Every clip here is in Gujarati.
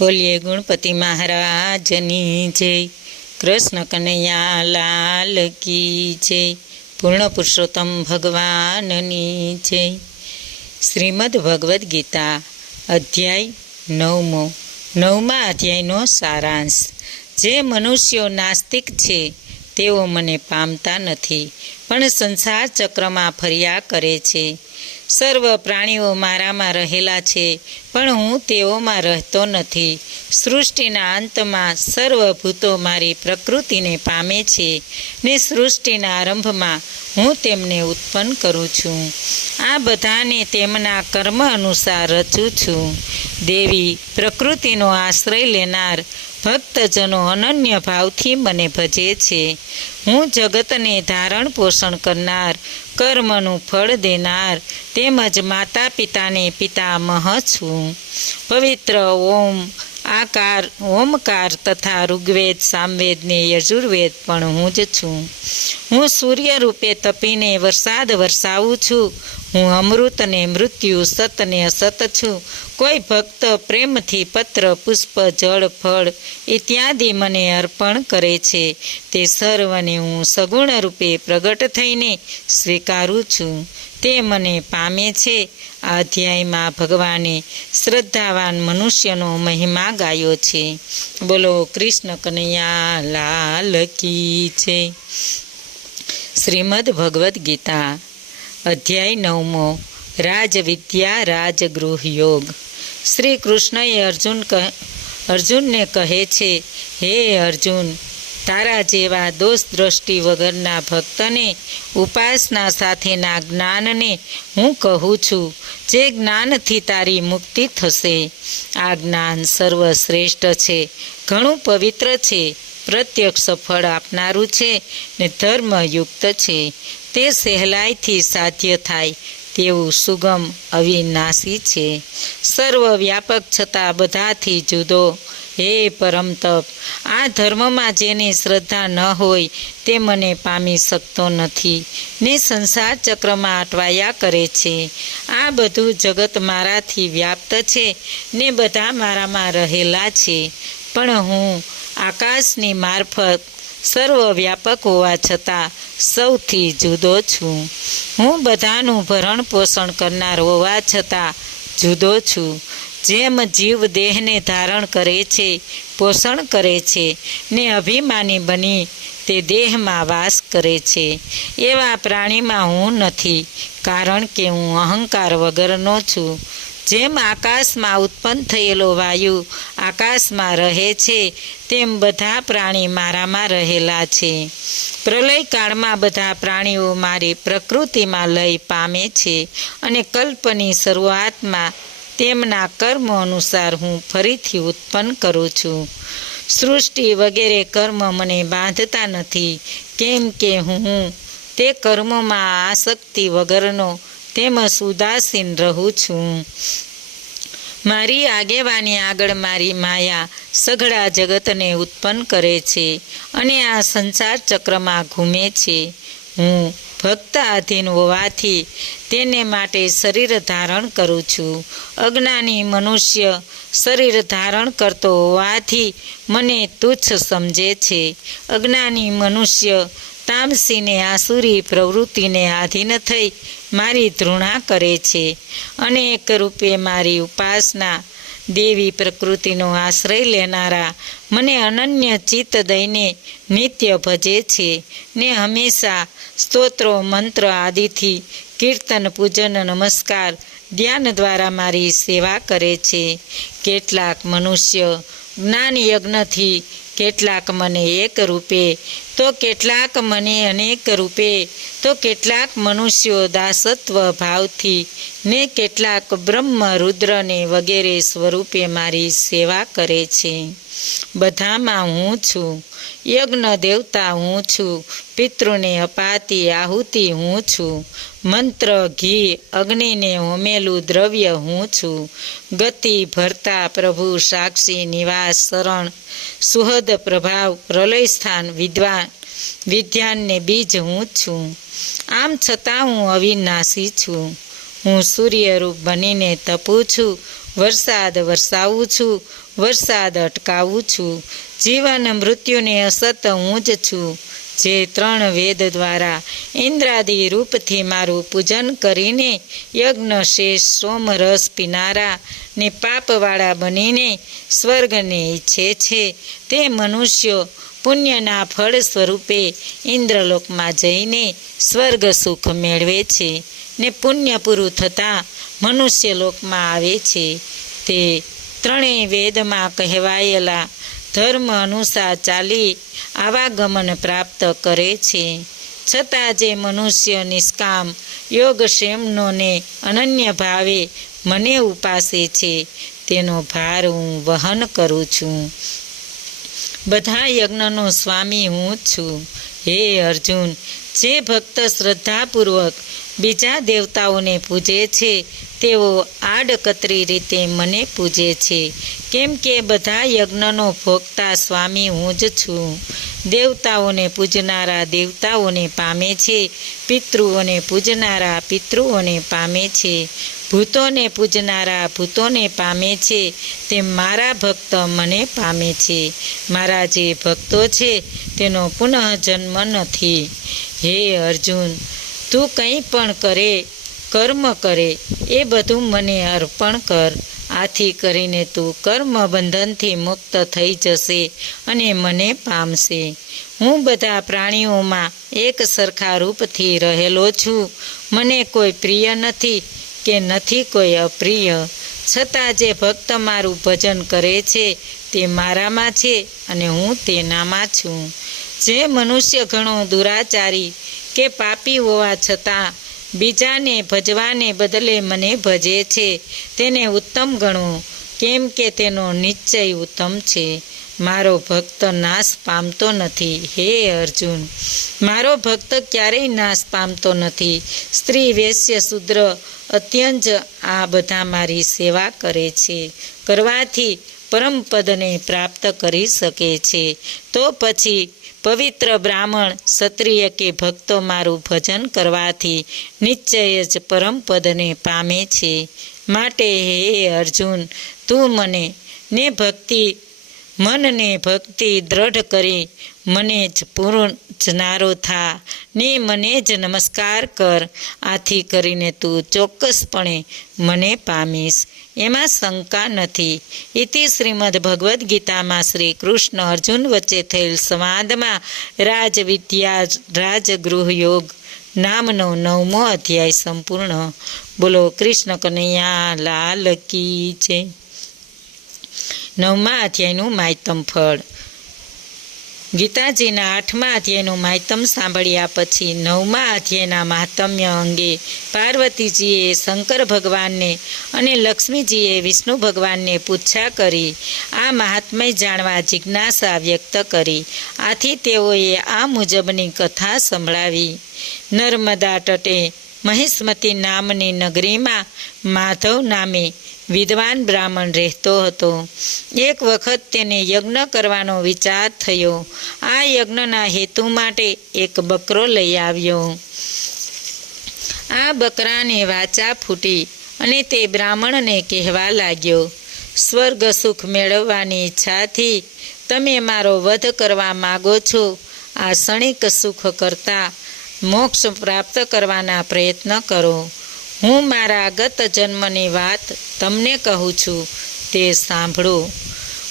બોલીએ ગણપતિ મહારાજની જય, કૃષ્ણ કનૈયા લાલ કી જય, પૂર્ણ પુરુષોત્તમ ભગવાનની જય. શ્રીમદ ભગવદ્ ગીતા અધ્યાય 9મો. 9મા અધ્યાયનો સારાંશ. જે મનુષ્યો નાસ્તિક છે તેઓ મને પામતા નથી, પણ સંસાર ચક્રમાં ફર્યા કરે છે. સર્વ પ્રાણીઓ મારામાં રહેલા છે, પણ હું તેઓમાં રહેતો નથી. સૃષ્ટિના અંતમાં સર્વભૂતો મારી પ્રકૃતિને પામે છે, ને સૃષ્ટિના આરંભમાં હું તેમને ઉત્પન્ન કરું છું. આ બધાને તેમના કર્મ અનુસાર રચું છું. દેવી પ્રકૃતિનો આશ્રય લેનાર ભક્તજનો અનન્ય ભાવથી મને ભજે છે. હું જગતને ધારણ પોષણ કરનાર, કર્મનું ફળ દેનાર, તેમજ માતા પિતાને પિતામહ છું. પવિત્ર ઓમકાર તથા ઋગ્વેદ, સામવેદ ને યજુર્વેદ પણ હું જ છું. હું સૂર્ય રૂપે તપીને વરસાદ વરસાવું છું. હું અમૃત ને મૃત્યુ, સત ને અસત છું. કોઈ ભક્ત પ્રેમથી પત્ર, પુષ્પ, જળ, ફળ ઇત્યાદિ મને અર્પણ કરે છે, તે સર્વને હું સગુણ રૂપે પ્રગટ થઈને સ્વીકારું છું. તે મને પામે છે. આ અધ્યાયમાં ભગવાને શ્રદ્ધાવાન મનુષ્યનો મહિમા ગાયો છે. બોલો કૃષ્ણ કનૈયા લાલ કી છે. શ્રીમદ ભગવદ્ ગીતા અધ્યાય 9મો. રાજવિદ્યા રાજગૃહ યોગ. શ્રી કૃષ્ણએ અર્જુનને કહે છે, હે અર્જુન, તારા જેવા દોષ દ્રષ્ટિ વગરના ભક્તને ઉપાસના સાથેના જ્ઞાનને હું કહું છું, જે જ્ઞાનથી તારી મુક્તિ થશે. આ જ્ઞાન સર્વશ્રેષ્ઠ છે, ઘણું પવિત્ર છે, પ્રત્યક્ષ ફળ આપનારું છે ને ધર્મયુક્ત છે. તે સહેલાઈથી સાધ્ય થાય તેવું સુગમ અવિનાશી છે. સર્વવ્યાપક છતાં બધાથી જુદો. હે પરમ તપ, આ ધર્મમાં જેની શ્રદ્ધા ન હોય તે મને પામી શકતો નથી, ને સંસાર ચક્રમાં અટવાયા કરે છે. આ બધું જગત મારાથી વ્યાપ્ત છે, ને બધા મારામાં રહેલા છે, પણ હું આકાશની મારફત સર્વવ્યાપક હોવા છતાં સૌથી જુદો છું. હું બધાનું ભરણ પોષણ કરનાર હોવા છતાં જુદો છું. જેમ જીવ દેહને ધારણ કરે છે, પોષણ કરે છે, ને અભિમાની બની તે દેહમાં વાસ કરે છે, એવા પ્રાણીમાં હું નથી, કારણ કે હું અહંકાર વગરનો છું. જેમ આકાશમાં ઉત્પન્ન થયેલો વાયુ આકાશમાં રહે છે, તેમ બધા પ્રાણી મારામાં રહેલા છે. પ્રલય કાળમાં બધા પ્રાણીઓ મારી પ્રકૃતિમાં લય પામે છે, અને કલ્પની શરૂઆતમાં તેમના કર્મ અનુસાર હું ફરીથી ઉત્પન્ન કરું છું. સૃષ્ટિ વગેરે કર્મ મને બાંધતા નથી, કેમ કે હું તે કર્મોમાં આસક્તિ વગરનો તેમજ ઉદાસીન રહું છું. મારી આગેવાની આગળ મારી માયા સઘળા જગતને ઉત્પન્ન કરે છે, અને આ સંસાર ચક્રમાં ઘૂમે છે. હું ભક્ત આધીન હોવાથી તેને માટે શરીર ધારણ કરું છું. અજ્ઞાની મનુષ્ય શરીર ધારણ કરતો હોવાથી મને તુચ્છ સમજે છે. અજ્ઞાની મનુષ્ય તામસીને આસુરી પ્રવૃત્તિને આધીન થઈ મારી ધૃણા કરે છે, અને એક રૂપે મારી ઉપાસના દેવી પ્રકૃતિનો આશ્રય લેનારા મને અનન્ય ચિત્ત દઈને નિત્ય ભજે છે, ને હંમેશા સ્તોત્રો, મંત્ર આદિથી કીર્તન, પૂજન, નમસ્કાર, ધ્યાન દ્વારા મારી સેવા કરે છે. કેટલાક મનુષ્ય જ્ઞાન યજ્ઞથી, કેટલાક મને એક રૂપે, તો કેટલાક મને અનેક રૂપે, તો કેટલાક મનુષ્યો દાસત્વ ભાવથી, ને કેટલાક બ્રહ્મ, રુદ્ર ને વગેરે સ્વરૂપે મારી સેવા કરે છે. બધામાં હું છું. યજ્ઞ દેવતા હું છું. પિતૃને અપાતી આહુતિ હું છું. મંત્ર, ઘી, અગ્નિને હોમેલું દ્રવ્ય હું છું. ગતિ, ભરતા, પ્રભુ, સાક્ષી, નિવાસ, શરણ, સુહદ, પ્રભાવ, પ્રલય સ્થાન, વિદ્યાન ને બીજ હું છું. આમ છતાં હું અવિનાશી છું. હું સૂર્યરૂપ બનીને તપું છું. વરસાદ વરસાવું છું, વરસાદ અટકાવું છું. જીવન મૃત્યુને અસત હું જ છું. જે 3 વેદ દ્વારા ઇન્દ્રાદિ રૂપથી મારું પૂજન કરીને યજ્ઞ શેષ સોમરસ પીનારા ને પાપવાળા બનીને સ્વર્ગને ઈચ્છે છે, તે મનુષ્યો પુણ્યના ફળ સ્વરૂપે ઇન્દ્રલોકમાં જઈને સ્વર્ગ સુખ મેળવે છે ને પુણ્ય પૂરું થતાં મનુષ્યલોકમાં આવે છે. તે 3 વેદમાં કહેવાયેલા ધર્મ અનુસાર ચાલી આવાગમન પ્રાપ્ત કરે છે. છતાં જે મનુષ્ય નિષ્કામ યોગક્ષેમનોને અનન્ય ભાવે મને ઉપાસે છે, તેનો ભાર હું વહન કરું છું. બધા યજ્ઞનો સ્વામી હું જ છું. હે અર્જુન, જે ભક્ત શ્રદ્ધાપૂર્વક બીજા દેવતાઓને પૂજે છે, તેઓ આડકતરી રીતે મને પૂજે છે, કેમ કે બધા યજ્ઞનો ભોગતા સ્વામી હું જ છું. દેવતાઓને પૂજનારા દેવતાઓને પામે છે, પિતૃઓને પૂજનારા પિતૃઓને પામે છે, ભૂતોને પૂજનારા ભૂતોને પામે છે, તેમ મારા ભક્ત મને પામે છે. મારા જે ભક્તો છે તેનો પુનઃજન્મ નથી. હે અર્જુન, તું કંઈ પણ કર્મ કરે એ બધું મને અર્પણ કર. આથી કરીને તું કર્મ બંધનથી મુક્ત થઈ જશે અને મને પામશે. હું બધા પ્રાણીઓમાં એક સરખા રૂપથી રહેલો છું. મને કોઈ પ્રિય નથી કે નથી કોઈ અપ્રિય. છતાં જે ભક્ત મારું ભજન કરે છે તે મારામાં છે અને હું તેનામાં છું. જે મનુષ્ય ઘણો દુરાચારી કે પાપી હોવા છતાં બીજાને ભજવાને બદલે મને ભજે છે, તેને ઉત્તમ ગણો, કેમ કે તેનો નિશ્ચય ઉત્તમ છે. મારો ભક્ત નાશ પામતો નથી. હે અર્જુન, મારો ભક્ત ક્યારેય નાશ પામતો નથી. સ્ત્રી, વેશ્ય, શૂદ્ર, અત્યંત આ બધા મારી સેવા કરે છે. કરવાથી પરમપદને પ્રાપ્ત કરી શકે છે. તો પછી પવિત્ર બ્રાહ્મણ, ક્ષત્રિય કે ભક્તો મારું ભજન કરવાથી નિશ્ચય જ પરમપદને પામે છે. માટે હે અર્જુન, તું મનને ભક્તિ દ્રઢ કરી મને જ પૂજનારો થા ને મને જ નમસ્કાર કર. આથી કરીને તું ચોક્કસપણે મને પામીશ, એમાં શંકા નથી. ઇતિ શ્રીમદ ભગવદ્ ગીતામાં શ્રી કૃષ્ણ અર્જુન વચ્ચે થયેલ સંવાદમાં રાજવિદ્યા રાજગૃહ યોગ નામનો 9મો અધ્યાય સંપૂર્ણ. બોલો કૃષ્ણ કનૈયા લાલ કી જય. 9મા અધ્યાયનું માયતમ ફળ. ગીતાજીના 8મા અધ્યાયનું માયતમ સાંભળ્યા પછી 9મા અધ્યાયના મહાત્મ્ય અંગે પાર્વતીજીએ શંકર ભગવાનને અને લક્ષ્મીજીએ વિષ્ણુ ભગવાનને પૂછા કરી આ મહાત્મ્ય જાણવા જિજ્ઞાસા વ્યક્ત કરી. આથી તેઓએ આ મુજબની કથા સંભળાવી. નર્મદા તટે મહિષ્મતી નામની નગરીમાં માધવ નામે વિદ્વાન બ્રાહ્મણ રહેતો હતો. એક વખત તેને યજ્ઞ કરવાનો વિચાર થયો. આ યજ્ઞના હેતુ માટે એક બકરો લઈ આવ્યો. આ બકરાને વાચા ફૂટી અને તે બ્રાહ્મણને કહેવા લાગ્યો, સ્વર્ગ સુખ મેળવવાની ઈચ્છાથી તમે મારો વધ કરવા માગો છો. આ ક્ષણિક સુખ કરતાં મોક્ષ પ્રાપ્ત કરવાના પ્રયત્ન કરો. હું મારા ગત જન્મની વાત તમને કહું છું, તે સાંભળો.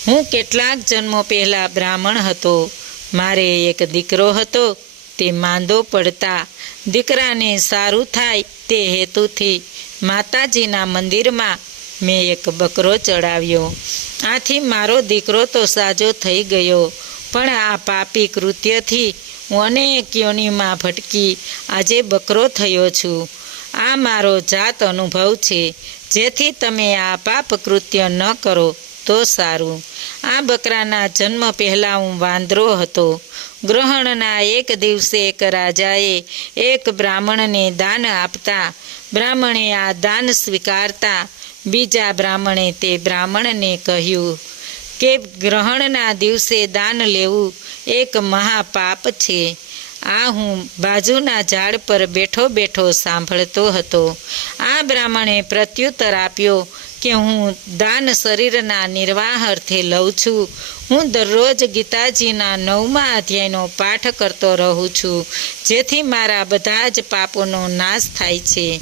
હું કેટલાક જન્મો પહેલાં બ્રાહ્મણ હતો. મારે એક દીકરો હતો. તે માંદો પડતા દીકરાને સારું થાય તે હેતુથી માતાજીના મંદિરમાં મેં એક બકરો ચડાવ્યો. આથી મારો દીકરો તો સાજો થઈ ગયો, પણ આ પાપી કૃત્યથી હું અનેક યોનિમાં ભટકી આજે બકરો થયો છું. આ મારો જાત અનુભવ છે. જેથી તમે આ પાપ કૃત્ય ન કરો તો સારું. આ બકરાના જન્મ પહેલાં હું વાંદરો હતો. ગ્રહણના એક દિવસે એક રાજાએ એક બ્રાહ્મણને દાન આપતા બ્રાહ્મણે આ દાન સ્વીકારતા બીજા બ્રાહ્મણે તે બ્રાહ્મણને કહ્યું કે ગ્રહણના દિવસે દાન લેવું એક મહાપાપ છે. આ હું બાજુના ઝાડ પર બેઠો બેઠો સાંભળતો હતો. આ બ્રાહ્મણે પ્રત્યુત્તર આપ્યો કે હું દાન શરીરના નિર્વાહ અર્થે લઉં છું. હું દરરોજ ગીતાજીના 9મા અધ્યાયનો પાઠ કરતો રહું છું, જેથી મારા બધા જ પાપોનો નાશ થાય છે.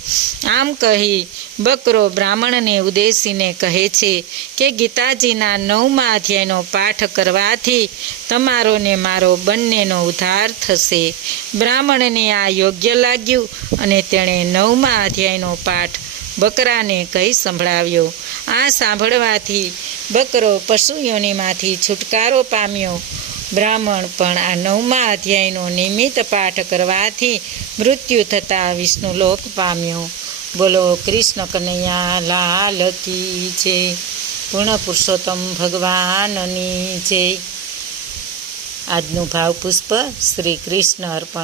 આમ કહી બકરો બ્રાહ્મણને ઉદ્દેશીને કહે છે કે ગીતાજીના 9મા અધ્યાયનો પાઠ કરવાથી તમારો ને મારો બંનેનો ઉદ્ધાર થશે. બ્રાહ્મણને આ યોગ્ય લાગ્યું અને તેણે 9મા અધ્યાયનો પાઠ બકરાને કહી સંભળાવ્યો. આ સાંભળવાથી બકરો પશુ યોનિમાંથી છુટકારો પામ્યો. બ્રાહ્મણ પણ આ 9મા અધ્યાયનો નિયમિત પાઠ કરવાથી મૃત્યુ થતાં વિષ્ણુલોક પામ્યો. બોલો કૃષ્ણ કનૈયા લાલ કી જય. પૂર્ણ પુરુષોત્તમ ભગવાનની જય. આજનું ભાવપુષ્પ શ્રી કૃષ્ણ અર્પણ.